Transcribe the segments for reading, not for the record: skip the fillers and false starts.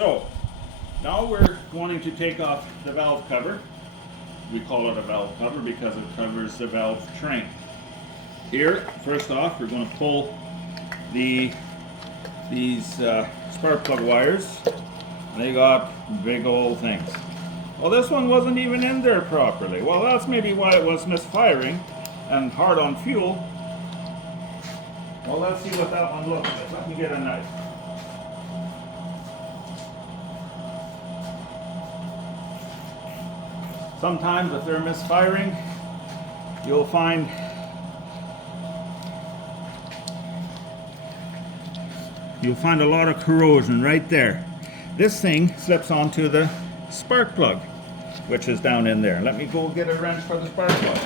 So now we're wanting to take off the valve cover. We call it a valve cover because it covers the valve train. Here, first off, we're going to pull these spark plug wires. They got big old things. Well, this one wasn't even in there properly. Well, that's maybe why it was misfiring and hard on fuel. Well, let's see what that one looks like. Let me get a knife. Sometimes if they're misfiring, you'll find a lot of corrosion right there. This thing slips onto the spark plug, which is down in there. Let me go get a wrench for the spark plug.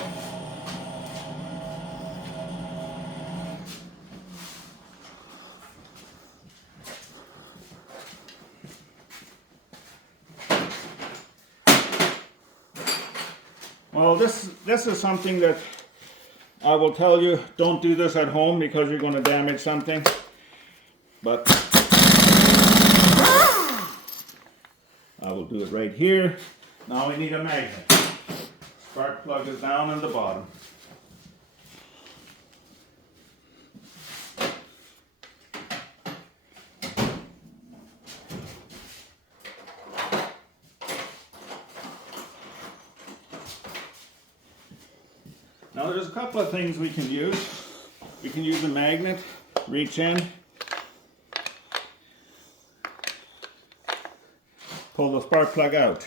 Well, this is something that I will tell you, don't do this at home because you're going to damage something. But I will do it right here. Now we need a magnet. Spark plug is down in the bottom. Now there's a couple of things we can use. We can use a magnet, reach in, pull the spark plug out.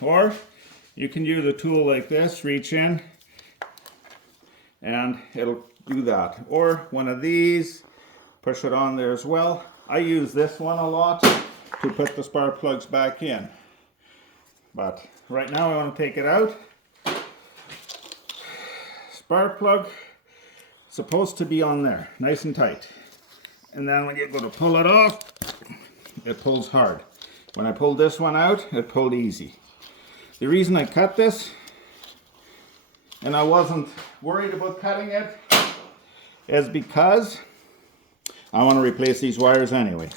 Or you can use a tool like this, reach in, and it'll do that. Or one of these, push it on there as well. I use this one a lot to put the spark plugs back in. But right now I want to take it out. Spark plug supposed to be on there, nice and tight. And then when you go to pull it off, it pulls hard. When I pulled this one out, it pulled easy. The reason I cut this, and I wasn't worried about cutting it, is because I want to replace these wires anyway.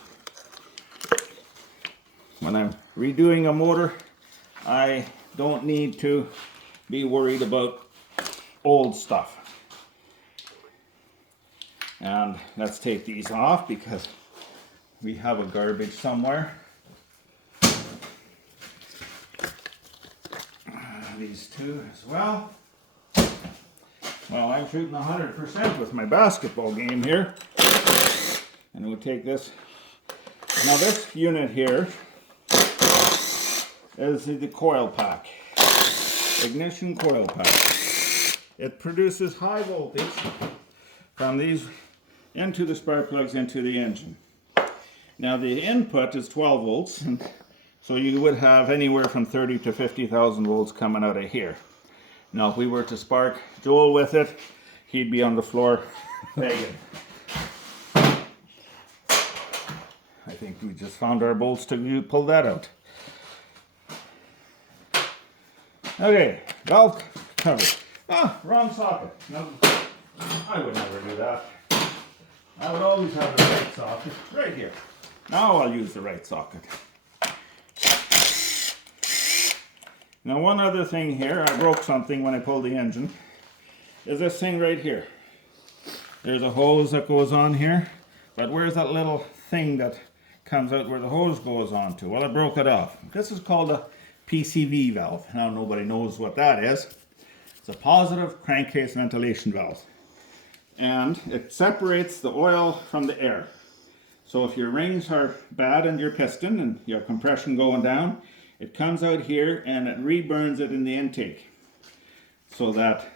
When I'm redoing a motor, I don't need to be worried about old stuff. And let's take these off because we have a garbage somewhere. These two as well. Well, I'm shooting 100% with my basketball game here. And we'll take this. Now this unit here is the coil pack. Ignition coil pack. It produces high voltage from these into the spark plugs into the engine. Now the input is 12 volts, and so you would have anywhere from 30 to 50,000 volts coming out of here. Now if we were to spark Joel with it, he'd be on the floor begging. I think we just found our bolts to pull that out. Okay, valve cover. Ah, wrong socket. No, I would never do that. I would always have the right socket right here. Now I'll use the right socket. Now one other thing here, I broke something when I pulled the engine, is this thing right here. There's a hose that goes on here, but where's that little thing that comes out where the hose goes on to? Well, I broke it off. This is called a PCV valve. Now nobody knows what that is. It's a positive crankcase ventilation valve. And it separates the oil from the air. So if your rings are bad in your piston and your compression going down, it comes out here and it reburns it in the intake so that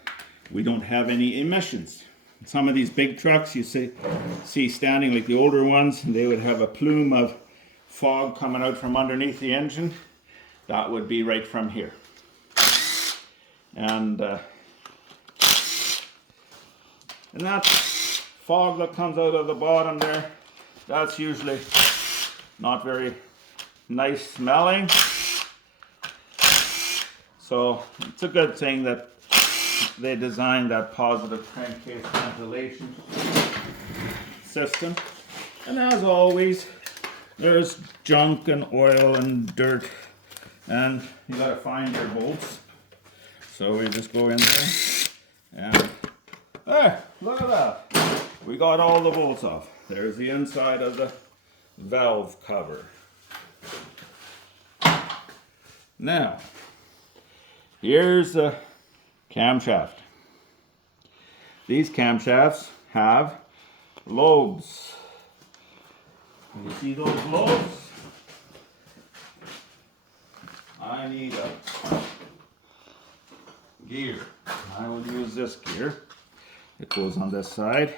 we don't have any emissions. Some of these big trucks you see standing, like the older ones, they would have a plume of fog coming out from underneath the engine. That would be right from here. And that fog that comes out of the bottom there, that's usually not very nice smelling. So it's a good thing that they designed that positive crankcase ventilation system. And as always, there's junk and oil and dirt, and you gotta find your bolts. So we just go in there, and there, look at that. We got all the bolts off. There's the inside of the valve cover. Now, here's the camshaft. These camshafts have lobes. You see those lobes? I need a gear. I will use this gear. It goes on this side.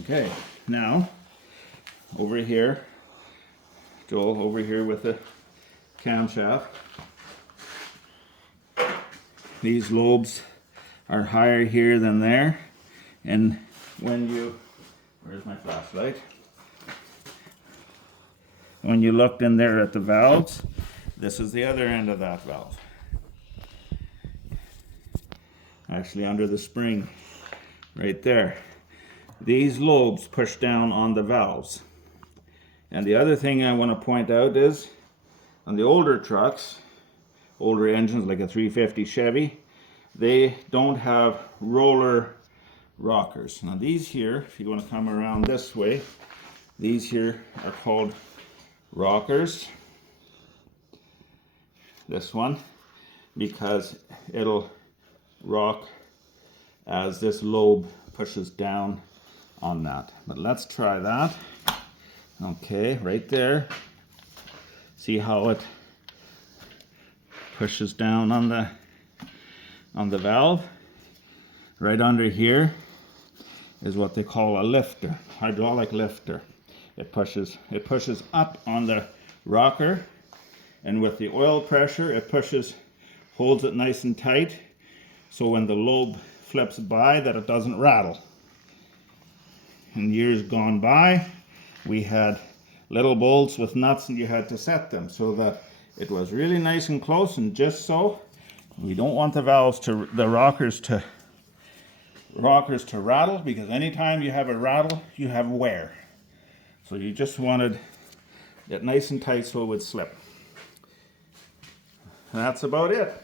Okay, now over here, Joel, over here with the camshaft. These lobes are higher here than there, and when you, where's my flashlight? When you looked in there at the valves, this is the other end of that valve. Actually under the spring, right there. These lobes push down on the valves. And the other thing I want to point out is, on the older trucks, older engines like a 350 Chevy, they don't have roller rockers. Now these here, if you want to come around this way, these here are called rockers. This one, because it'll rock as this lobe pushes down on that. But let's try that. Okay, right there. See how it pushes down on the valve? Right under here is what they call a lifter, hydraulic lifter. It pushes up on the rocker, and with the oil pressure it holds it nice and tight, so when the lobe flips by that it doesn't rattle. In years gone by, we had little bolts with nuts and you had to set them so that it was really nice and close, and just so. We don't want the rockers to rattle, because anytime you have a rattle, you have wear. So you just wanted it nice and tight so it would slip. And that's about it.